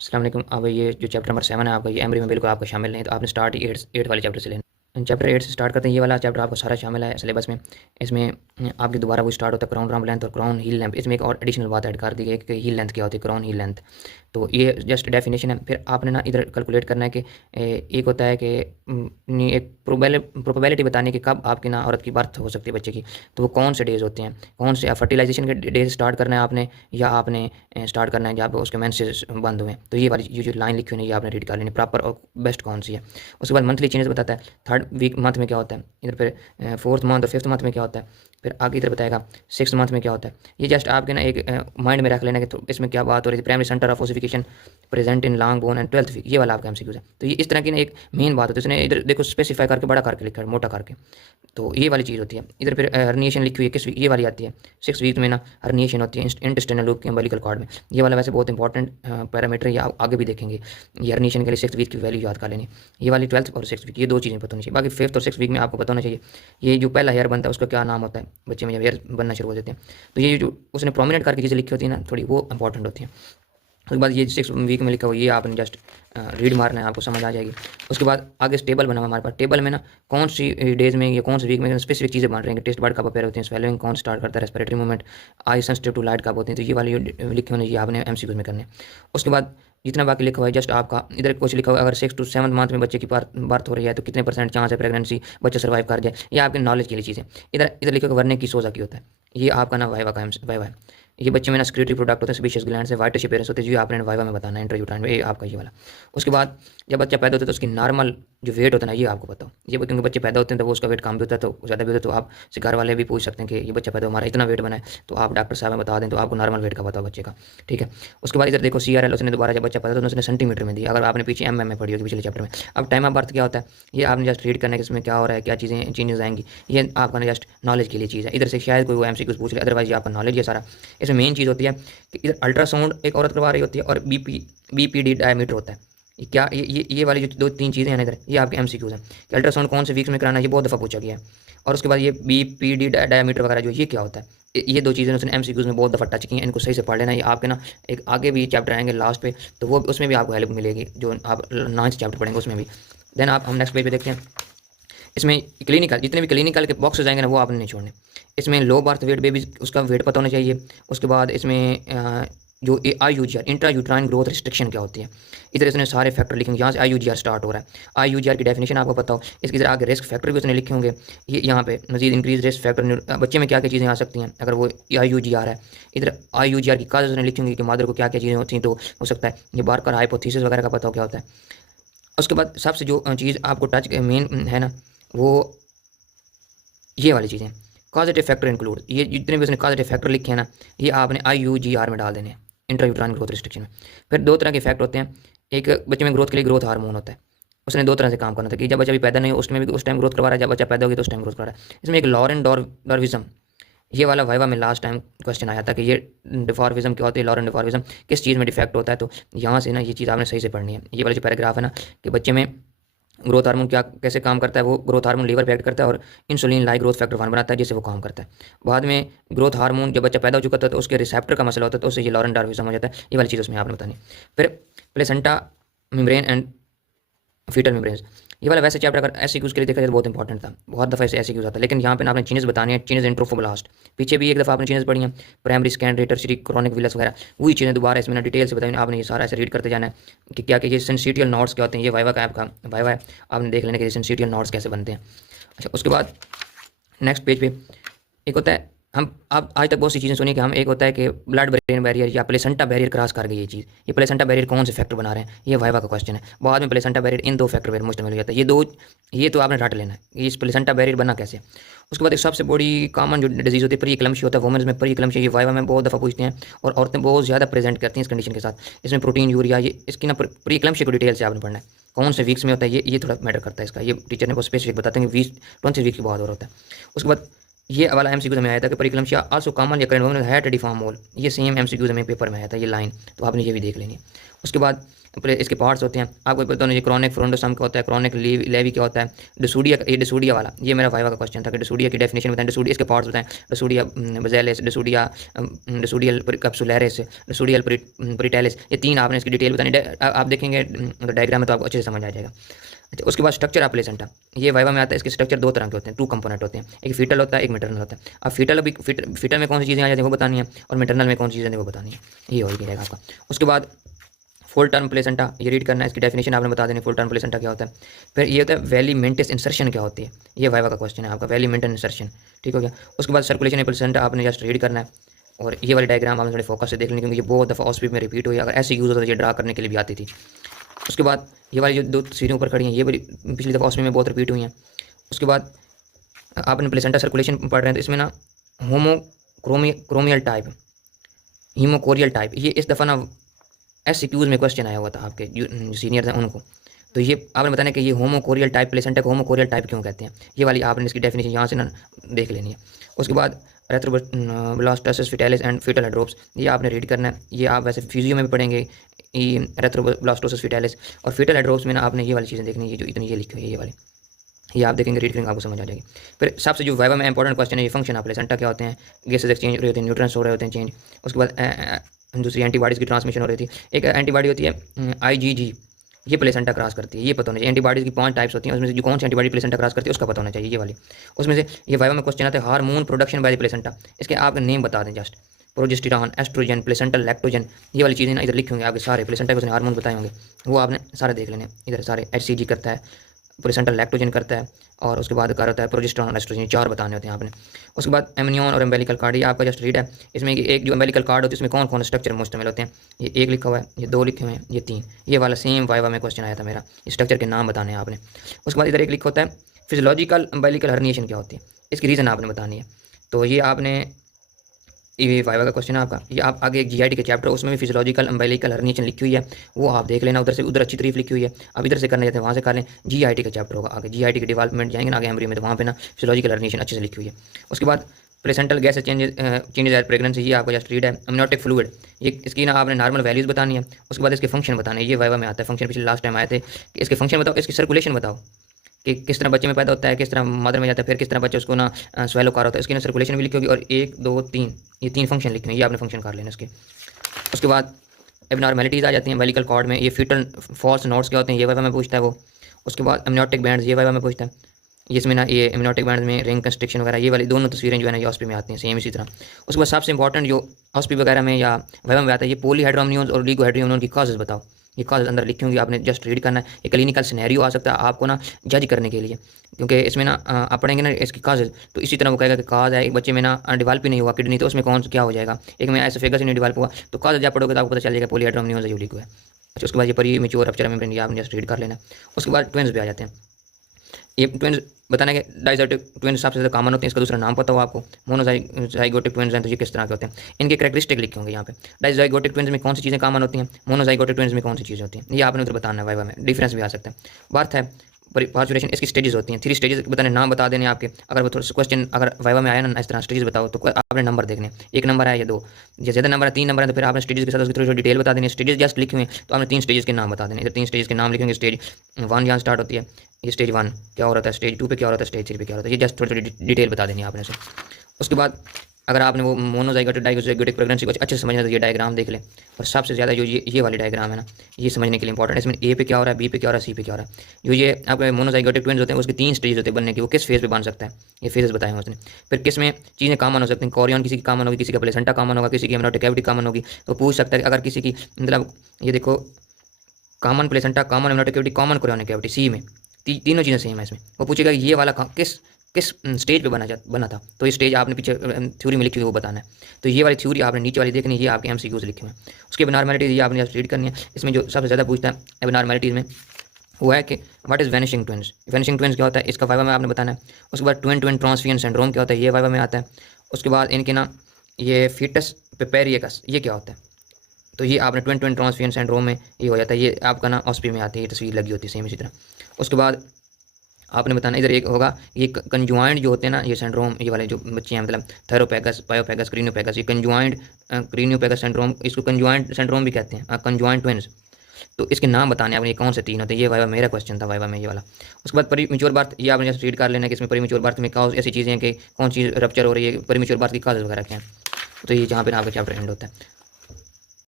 अस्सलाम वालेकुम। अब ये जो चैप्टर नंबर 7 है आपका, ये एमरी में बिल्कुल आपका शामिल नहीं, तो आपने स्टार्ट 8 वाले चैप्टर से लेना। चैप्टर 8 से स्टार्ट करते हैं। ये वाला चैप्टर आपका सारा शामिल है सिलेबस में। इसमें आपकी दोबारा वो स्टार्ट होता है क्राउन राम लेंथ और क्राउन हील लेंथ। इसमें एक और एडिशनल बात ऐड कर दी गई है कि हील लेंथ क्या होती है, क्राउन हील लेंथ। तो ये जस्ट डेफिनेशन है। फिर आपने ना इधर कैलकुलेट करना है कि एक होता है कि एक प्रोबेबिलिटी बताने की कब आपकी ना औरत की बर्थ हो सकती है बच्चे की। तो वो कौन से डेज होते हैं, कौन से फर्टिलाइजेशन के डेज स्टार्ट करना है आपने, या आपने स्टार्ट करना है जब उसके मेंसेस बंद हुए। तो ये वाली ये जो लाइन लिखी हुई है ये आपने रीड कर लेनी प्रॉपर, और बेस्ट कौन सी है। उसके बाद मंथली चेंजेस बताता है, थर्ड वीक मंथ में क्या होता है, इधर फिर फोर्थ मंथ और फिफ्थ मंथ में क्या होता है, फिर आगे इधर बताएगा सिक्स मंथ में क्या होता है। ये जस्ट आपके ना एक माइंड में रख लेना कि तो इसमें क्या बात हो रही थी। Primary centre of ossification present in long bone and 12th week, ये वाला आपका एमसीक्यूज है। तो ये इस तरह की ना एक मेन बात होती है। इसने इधर देखो स्पेसिफाई करके बड़ा करके लिखा है, मोटा करके। तो ये वाली चीज़ होती है। इधर फिर हर्निएशन लिखी हुई है किस वीक, ये वाली आती है 6 वीक में ना हर्निएशन होती है इंटेस्टाइनल लूप के अम्बिलिकल कॉर्ड में। ये वाला वैसे बहुत इंपॉर्टेंट पैरामीटर है, ये आगे भी देखेंगे। ये हर्निएशन के लिए 6 वीक की वैल्यू याद कर लेनी। ये वाली 12th और 6 वीक, ये दो चीज़ें पता होनी चाहिए। बाकी 5th और 6 वीक में आपको पता होना चाहिए ये जो पहला हेयर बनता है उसका क्या नाम होता है, बच्चे में जब हेयर बनना शुरू हो जाते हैं। तो ये जो उसने प्रोमिनेंट करके चीज़ें लिखी होती है ना थोड़ी, वो इंपॉर्टेंट होती हैं। उसके बाद ये 6 वीक में लिखा हुआ ये आपने जस्ट रीड मारना है, आपको समझ आ जाएगी। उसके बाद आगे टेबल बना हुआ हमारे पास। टेबल में ना कौन सी डेज में या कौन सी वीक में स्पेसिफिक चीज़ें बन रही हैं, टेस्ट बर्ड कब अपेयर होती हैं, स्वेलिंग कौन स्टार्ट करता है, respiratory movement, eye sensitive to light कब होती हैं। तो ये वाली लिखी हुई है ये आपने एमसीक्यूज में करने। उसके बाद जितना बाकी लिखा हुआ है जस्ट आपका इधर कुछ लिखा हुआ है, अगर 6 to 7 मंथ में बच्चे की बर्थ हो रही है तो कितने % चांस है प्रेगनेंसी बच्चा सर्वाइव कर जाए। ये आपके नॉलेज के लिए चीज़ है। इधर इधर लिखा हुआ वरने की सोजा की होता है, ये आपका ना वाइवा का वाइवा है। ये बच्चे में ना सिक्योरिटी प्रोडक्ट होता है, स्पीशियस ग्लैंड से वाइट अपेयरेंस होते हैं, जो आपने वाइवा में बताना है इंटरव्यूट्राइन में, ये आपका ये वाला। उसके बाद जब बच्चा पैदा होता है तो उसकी नॉर्मल जो वेट होता है ना ये आपको बताओ। ये क्योंकि बच्चे पैदा होते हैं तो वो उसका वेट कम भी होता है, तो ज़्यादा भी होता है। तो आप से घर वाले भी पूछ सकते हैं कि ये बच्चा पैदा हमारा इतना वेट बना है, तो आप डॉक्टर साहब में बता दें तो आपको नॉर्मल वेट का बताओ बच्चे का, ठीक है। उसके बाद इधर देखो CRL उसने दोबारा जब बच्चा पैदा होता है उसने सेंटीमीटर में दी, अगर आपने पीछे में पढ़ी होगी पिछले चैप्टर में। अब टाइम ऑफ बर्थ क्या होता है ये आपने जस्ट रीड करना है कि इसमें क्या हो रहा है, क्या चीज़ें चेंजेस आएंगी। ये आपका ना जस्ट नॉलेज के लिए चीज़ है। इधर से शायद कोई वो MCQ पूछ ले, अदरवाइज ये आपका नॉलेज है सारा। इसमें मेन चीज़ होती है कि इधर अल्ट्रासाउंड एक औरत करवा रही होती है, और BPD डायमीटर होता है। ये क्या ये वाली जो 2-3 चीज़ें हैं ना इधर, ये आपके MCQs हैं कि अल्ट्रासाउंड कौन से वीक्स में कराना है, ये बहुत दफ़ा पूछा गया है। और उसके बाद ये BPD डायमीटर वगैरह जो ये क्या होता है, ये दो चीज़ें उसने MCQs में बहुत दफ़ा टच की हैं। इनको सही से पढ़ लेना। ये आपके ना एक आगे भी चैप्टर आएंगे लास्ट पे, तो वो उसमें भी आपको हेल्प मिलेगी, जो आप 9th चैप्टर पढ़ेंगे उसमें भी। देन आप हम नेक्स्ट पेज पे देखते हैं। इसमें क्लिनिकल जितने भी क्लिनिकल के बॉक्सेस आएंगे ना वो आपने नहीं छोड़ने। इसमें लो बर्थ वेट बेबी उसका वेट पता होना चाहिए। उसके बाद इसमें जो IUGR intra uterine growth restriction क्या होती है, इधर इसने सारे फैक्टर लिखेंगे। यहाँ से IUGR स्टार्ट हो रहा है, IUGR की डेफिनेशन आपको पता हो। इसके इधर आगे रिस्क फैक्टर भी उसने लिखे होंगे। ये यहाँ पे मजीद इंक्रीज रिस्क फैक्टर बच्चे में क्या क्या चीज़ें आ सकती हैं अगर वो IUGR है। इधर IUGR की काज उसने लिखी होंगी कि मदर को क्या क्या चीज़ें होती हैं, तो हो सकता है ये बारकर हाइपोथेसिस वगैरह का पता हो क्या होता है। उसके बाद सबसे जो चीज़ आपको टच मेन है ना, वो ये वाली चीज़ें कॉजेटिव फैक्टर इंक्लूड। ये जितने भी उसने कॉजेटिव फैक्टर लिखे हैं ना, ये आपने IUGR में डाल देने हैं, इंट्रायूट्राइन ग्रोथ रिस्ट्रिक्शन में। फिर दो तरह के फैक्ट होते हैं। एक बच्चे में ग्रोथ के लिए ग्रोथ हार्मोन होता है, उसने दो तरह से काम करना था कि जब बच्चा भी पैदा नहीं हो उसमें भी उस टाइम ग्रोथ करवा रहा है, जब बच्चा पैदा होगी तो उस टाइम ग्रोथ करवा रहा है। इसमें एक लॉरेन डॉर्विज्म, ये वाला वाइवा में लास्ट टाइम क्वेश्चन आया था कि ये डिफॉर्मिज्म क्या होती है, लॉरेन डिफॉर्मिज्म किस चीज़ में डिफेक्ट होता है। तो यहाँ से ना ये चीज़ आपने सही से पढ़नी है। ये वाला जो पैराग्राफ है ना कि बच्चे में ग्रोथ हार्मोन क्या कैसे काम करता है, वो ग्रोथ हार्मोन लीवर पे एक्ट करता है और इंसुलिन लाइक ग्रोथ फैक्टर 1 बनाता है जिससे वो काम करता है। बाद में ग्रोथ हार्मोन जब बच्चा पैदा हो चुका था तो उसके रिसेप्टर का मसला होता है, तो उससे ये लॉरेन डार्विज्म हो जाता है। ये वाली चीज़ उसमें आपने बतानी। फिर placenta membrane and fetal membranes, ये वाला वैसे चैप्टर अगर SCQs के लिए देखा जाए तो बहुत इंपॉर्टेंट था, बहुत दफ़ा ऐसे SCQs आता है। लेकिन यहाँ पे ना आपने चीज़ें बतानी है, चीज़ें इंट्रोफोब्लास्ट पीछे भी एक दफ़ा आपने चीज़ें पढ़ी हैं, primary scan tertiary chronic villous वगैरह, वही चीज़ें दोबारा इसमें ना डिटेल से बताई। आपने ये सारा ऐसे रीड करते जाना है कि क्या क्या ये सेंसिटियल नॉट्स क्या होते हैं। ये वाइवा का आपका वाइवा है, आपने देख लेना कि सेंसिटियल नॉट्स कैसे बनते हैं। अच्छा, उसके बाद नेक्स्ट पेज पे एक होता है, हम आप आज तक बहुत सी चीज़ें सुनी कि हम एक होता है कि ब्लड ब्रेन बैरियर या प्लेसेंटा बैरियर क्रॉस कर गई ये चीज़। ये प्लेसेंटा बैरियर कौन से फैक्टर बना रहे हैं, ये वाइवा का क्वेश्चन है। बाद में प्लेसेंटा बैरियर इन दो फैक्टर पर मुश्तमिल हो जाता है। ये दो, ये तो आपने रट लेना है कि इस प्लेसेंटा बैरियर बना कैसे। उसके बाद एक सबसे बड़ी कॉमन जो डिजीज़ होती है प्री इक्लम्शिया होता है वुमेन्स में। प्री इक्लम्शिया ये वाइवा में बहुत दफ़ा पूछते हैं और औरतें बहुत ज़्यादा प्रेजेंट करती हैं इस कंडीशन के साथ। इसमें प्रोटीन यूरिया, ये इसकी ना प्री इक्लम्शिया को डिटेल से आपने पढ़ना है, कौन से वीक्स में होता है। ये थोड़ा मैटर करता है इसका, ये टीचर ने बहुत स्पेसिफिक बताते हैं कि 20-20 वीक के बाद और होता है। उसके बाद ये वाला एमसीक्यूज हमें आया था कि परिक्लमशिया आल्सो कॉमन या करंट वुमन हैड डिफॉर्म मोल, ये सेम एमसीक्यूज हमें पेपर में आया था ये लाइन, तो आपने ये भी देख लेनी है। उसके बाद इसके पार्ट्स होते हैं, आपको पता होना चाहिए क्रॉनिक फ्रोंडोसम क्या होता है, क्रॉनिक लेवी क्या होता है, डिसूडिया, ये डिसूडिया वाला ये मेरा वाइवा का क्वेश्चन था कि डिसूडिया की डेफिनेशन बताएं, डिसूडिया इसके पार्ट्स बताएं, डिसूडिया बेजेलिस, डिसूडिया डिसूडियल कैप्सुलरिस, डिसूडियल प्रिटेलिस, ये तीन आपने इसकी डिटेल बतानी। आप देखेंगे डायग्राम में तो आपको अच्छे से समझ आ जाएगा। अच्छा, उसके बाद स्ट्रक्चर ऑफ प्लेसेंटा, ये वाइवा में आता है। इसके स्ट्रक्चर दो तरह के होते हैं, टू कंपोनेंट होते हैं, एक फीटल होता है, एक मैटरनल होता है। अब फीटल में कौन सी चीज़ें आ जाती हैं वो बतानी है, और मैटरनल में कौन सी चीज़ें वो बतानी है, ये हो जाएगा आपका। उसके बाद फुल टर्म प्लेसेंटा, ये रीड करना है, इसकी डेफिनेशन आपने बता देनी, फुल टर्म प्लेसेंटा क्या होता है। फिर ये होता है वेलिमेंटस इंसर्शन क्या होती है, ये वाइवा का क्वेश्चन है आपका, वेलिमेंटस इंसर्शन, ठीक हो गया। उसके बाद सर्कुलेशन प्लेसेंटा आपने जस्ट रीड करना है, और ये वाली डायग्राम आपने थोड़े फोकस से देख लेंगे क्योंकि ये बहुत दफ़ा ऑस्पीड में रिपीट हुई, अगर ऐसे यूज़ होता है ये ड्रा करने के लिए भी आती थी। उसके बाद ये वाली जो दो सीढ़ियों ऊपर खड़ी हैं ये पिछली दफ़ा ऑस्पीड में बहुत रिपीट हुई हैं। उसके बाद आपने प्लेसेंटा सर्कुलेशन पढ़ रहे हैं तो इसमें ना होमोक्रोमियल टाइप, हीमोकोरियल टाइप, ये इस दफ़ा ना एससीक्यूज में क्वेश्चन आया हुआ था आपके जो सीनियर हैं उनको, तो ये आपने बताना कि ये होमोकोरियल टाइप प्लेसेंटा को होमोकोरियल टाइप क्यों कहते हैं, ये वाली आपने इसकी डेफिनेशन यहाँ से ना देख लेनी है। उसके बाद रेथ्रोब्लास्टोसिस फिटालिस एंड फीटल हाइड्रोप्स, ये आपने रीड करना है, ये आप वैसे फिजियो में भी पढ़ेंगे, ये रेथ्रोब्लास्टोसिस फिटालिस और फीटल हाइड्रोप्स में ना आपने ये वाली चीज़ें देखनी है, ये जो इतनी ये लिखी हुई है ये वाली, ये आप देखेंगे रीड करेंगे आपको समझ आ जाएगी। फिर सबसे जो वाइवा में इंपॉर्टेंट क्वेश्चन है ये फंक्शन ऑफ प्लेसेंटा क्या होते हैं, गैसेस एक्सचेंज हो रहे होते हैं, न्यूट्रॉन्स हो रहे होते हैं चेंज। उसके बाद दूसरी एंटीबॉडीज़ की ट्रांसमिशन हो रही थी, एक एंटीबॉडी होती है आईजीजी, ये प्लेसेंटा क्रॉस करती है, ये पता होना चाहिए। एंटीबॉडीज़ की 5 टाइप्स होती हैं, उसमें से जो कौन सी एंटीबॉडी प्लेसेंटा क्रॉस करती है उसका पता होना चाहिए ये वाली। उसमें से ये वाइवा में क्वेश्चन आता है hormone production by the placenta, इसके आप नेम बता दें just, progesterone, oestrogen, placental lactogen, ये वाली चीज़ें ना इधर लिखे होंगे आपके सारे प्लेसेंटा के उसने हार्मोन बताए होंगे, वो आपने सारे देख लेने इधर सारे। एचसीजी करता है, प्लेसेंटल लैक्टोजन करता है, और उसके बाद क्या होता है प्रोजेस्टेरॉन, एस्ट्रोजन, 4 बताने होते हैं आपने। उसके बाद एमनियन और एम्बेलिकल कार्ड, ये आपका जस्ट रीड है, इसमें एक जो एम्बेलिकल कार्ड होती है उसमें कौन कौन स्ट्रक्चर मुश्तमिल होते हैं, ये 1 लिखा हुआ है, ये 2 लिखे हुए हैं, ये 3, ये वाला सेम वाइवा में क्वेश्चन आया था मेरा, स्ट्रक्चर के नाम बताने हैं आपने। उसके बाद इधर एक लिखा होता है फिजियोलॉजिकल एम्बेलिकल हर्निएशन क्या होती है, इसकी रीज़न आपने बतानी है, तो ये आपने ये वाइवा का क्वेश्चन है आपका। ये आप आगे एक जीआईटी के चैप्टर उसमें भी फिजियोलॉजिकल एम्बेलिकल हर्निएशन लिखी हुई है, वो आप देख लेना, उधर से उधर अच्छी तारीफ लिखी हुई है। अब इधर से करने जाते हैं वहाँ से कर लें, जीआईटी का चैप्टर होगा आगे, जीआईटी के डेवलपमेंट जाएंगे ना आगे एम्ब्रियो में, तो वहाँ पे ना फिजियोलॉजिकल हर्निएशन अच्छे से लिखी हुई है। उसके बाद placental gas changes at pregnancy, ये आपका जस्ट रीड है। अमनियोटिक फ्लूइड, ये इसकी ना आपने नॉर्मल वैल्यूज़ बतानी है। उसके बाद इसके फंक्शन बताने, ये वाइवा में आता है फंक्शन, पिछले लास्ट टाइम आए थे कि इसके फंक्शन बताओ, इसकी सर्कुलेशन बताओ कि किस तरह बच्चे में पैदा होता है, किस तरह मदर में जाता है, फिर किस तरह बच्चे उसको ना स्वेलो कर होता है, इसकी ना सर्कुलेशन भी लिखी होगी, और 1 2 3 ये 3 फंक्शन लिखे हैं, ये आपने फंक्शन कर लेना इसके। उसके बाद एबनॉर्मेलिटीज़ आ जाती हैं वेलिकल कॉर्ड में, ये फीटल फॉल्स नोट्स क्या होते हैं, ये वाइवा में पूछता है वो। उसके बाद एमनियोटिक बैंड्स, ये वाइवा में पूछता है, इसमें ना ये एमनियोटिक बैंड में रिंग कंस्ट्रिक्शन वगैरह, ये वाली दोनों तस्वीरें जो है ना ये ऑस्पी में आती हैं सेम इसी तरह। उसके बाद सबसे इंपॉर्टेंट जो ऑस्पी वगैरह में या वाइवा में आता है, ये पॉलीहाइड्रोम्नियंस और लिगोहाइड्रोम्नियन की कॉजेज बताओ, ये कॉज अंदर लिखी होंगी, आपने जस्ट रीड करना है। ये क्लिनिकल सिनेरियो आ सकता है आपको ना जज करने के लिए, क्योंकि इसमें ना आप पढ़ेंगे ना इसकी काजेज, तो इसी तरह वो कहेगा कि काज है एक बच्चे में ना डेवलप ही नहीं हुआ किडनी, तो उसमें कौन क्या हो जाएगा, एक में एसोफेगस ही नहीं डेवलप हुआ, तो काज जब पढ़ोगे तो आपको पता चल जाएगा पॉलीहाइड्रोम्नियन जो लिखा है। अच्छा, उसके बाद ये परी मेच्योर रप्चर मेम्ब्रेन, ये आपने जस्ट रीड कर लेना। उसके बाद ट्विन्स भी आ जाते हैं, ये ट्विन्स बताने के डाइजोटिक ट्विन्स सबसे ज़्यादा कॉमन होते हैं, इसका दूसरा नाम पता हो आपको, मोनोजाइगोटिक ट्विन्स हैं, तो ये किस तरह के होते हैं, इनके कैरेक्टरिस्टिक लिखे होंगे यहाँ पे। डाइजाइगोटिक ट्विन्स में कौन सी चीज़ें कॉमन होती हैं, मोनोजाइगोटिक ट्विन्स में कौन सी चीज़ें होती हैं, ये आपने उधर बताना है वाइवा में, डिफरेंस भी आ सकता है। बर्थ है, पार्चुरेशन, इसकी स्टेजेस होती हैं, 3 स्टेजेस बताने, नाम बता देने आपके, अगर वो थोड़ा सा क्वेश्चन अगर वाइवा में आया ना इस तरह स्टेजेस बताओ, तो आपने नंबर देखने, 1 नंबर है या 2, या ज़्यादा नंबर है 3 नंबर है, तो फिर आपने स्टेजेस के साथ उसकी थोड़ी डिटेल बता देनी है। स्टेजेस जस्ट लिखे हुए तो आपने 3 स्टेजेस के नाम बता देने, इधर 3 स्टेजेस के नाम लिखेंगे, स्टेज 1 यहाँ स्टार्ट होती है, ये स्टेज 1 क्या हो रहा था, स्टेज 2 पे क्या हो रहा था, स्टेज 3 पे क्या हो रहा था, ये जस्ट थोड़ी थोड़ी डिटेल बता देनी है आपने से। उसके बाद अगर आपने वो मोनोजाइगोटिक डाइजाइगोटिक प्रेगनेंसी को अच्छे से समझना तो ये डायग्राम देख लें, और सबसे ज़्यादा जो ये वाली डायग्राम है ना ये समझने के लिए इंपॉर्टेंट है, इसमें ए पे क्या हो रहा है, बी पे क्या हो रहा है, सी पे क्या हो रहा है। जो ये आपके मोनोजाइगोटिक ट्विन्स होते हैं उसके 3 स्टेज होते हैं बनने की, वो किस फेज़ पे बन सकता है, ये फेजेस बताए हैं उसने। फिर किस में चीज़ें कॉमन हो सकती हैं, कोरियन किसी की कॉमन होगी, किसी का प्लेसेंटा कॉमन होगा, किसी की एमनियोटिक कैविटी कॉमन होगी, तो पूछ सकता है अगर किसी की मतलब ये देखो common placenta, common amniotic cavity, common chorion cavity, C में तीनों चीज़ें सेम है इसमें, वो पूछेगा ये वाला किस स्टेज पे बना था, तो ये स्टेज आपने पीछे थ्योरी में लिखी हुई वो बताना है। तो ये वाली थ्योरी आपने नीचे वाली देखनी है, ये आपके एमसीक्यूज लिखे हुए हैं। उसकी एबनॉर्मलिटीज़ ये आपने रीड करनी है, इसमें जो सबसे ज़्यादा पूछता है एबनॉर्मलिटीज़ में वो है कि what is vanishing twins, vanishing twins क्या होता है, इसका वाइवा में आपने बताना है। उसके बाद ट्विन ट्विन ट्रांसफियन सिंड्रोम क्या होता है, ये वाइवा में आता है। उसके बाद इनके ना ये फीटस पेपेरियकस ये क्या होता है, तो ये आपने ट्विन ट्विन ट्रांसफियन सिंड्रोम में ये हो जाता है, ये आपका ना ऑस्पी में आती है, ये तस्वीर लगी होती है सेम इसी तरह। उसके बाद आपने बताना इधर एक होगा ये कंजुआइंट जो होते हैं ना ये सिंड्रोम, ये वाले जो बच्चे हैं मतलब थेरोपेगस, पायोपेगस, क्रीनियोपेगस, ये कंजुआइंट क्रीनियोपेगस सिंड्रोम, इसको कंजुआइंट सिंड्रोम भी कहते हैं, कंजुआइंट ट्विन्स। तो इसके नाम बताने आपने, ये कौन से तीन होते हैं, ये वाइवा मेरा क्वेश्चन था वाइवा में ये वाला। उसके बाद प्रीमेच्योर बर्थ, ये आपने जैसे रीड कर लेना कि इसमें प्रीमेच्योर बर्थ में काउज ऐसी चीज़ें हैं कि कौन चीज़ रप्चर हो रही है, प्रीमेच्योर बर्थ की काजेज वगैरह क्या हैं। तो ये जहाँ पे आपका चैप्टर एंड होता है।